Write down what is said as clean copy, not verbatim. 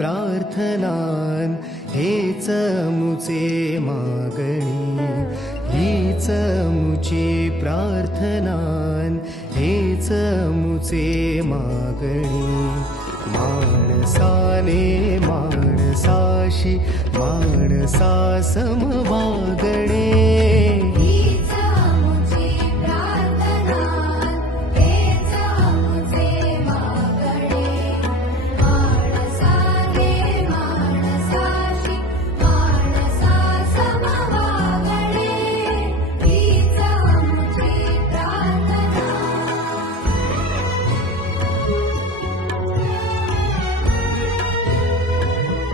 प्रार्थनान हेच मुचे मागणी, हीच मुची प्रार्थनान हेच मुचे मागणी. माणसाने माणसाशी माणसा समवागणे,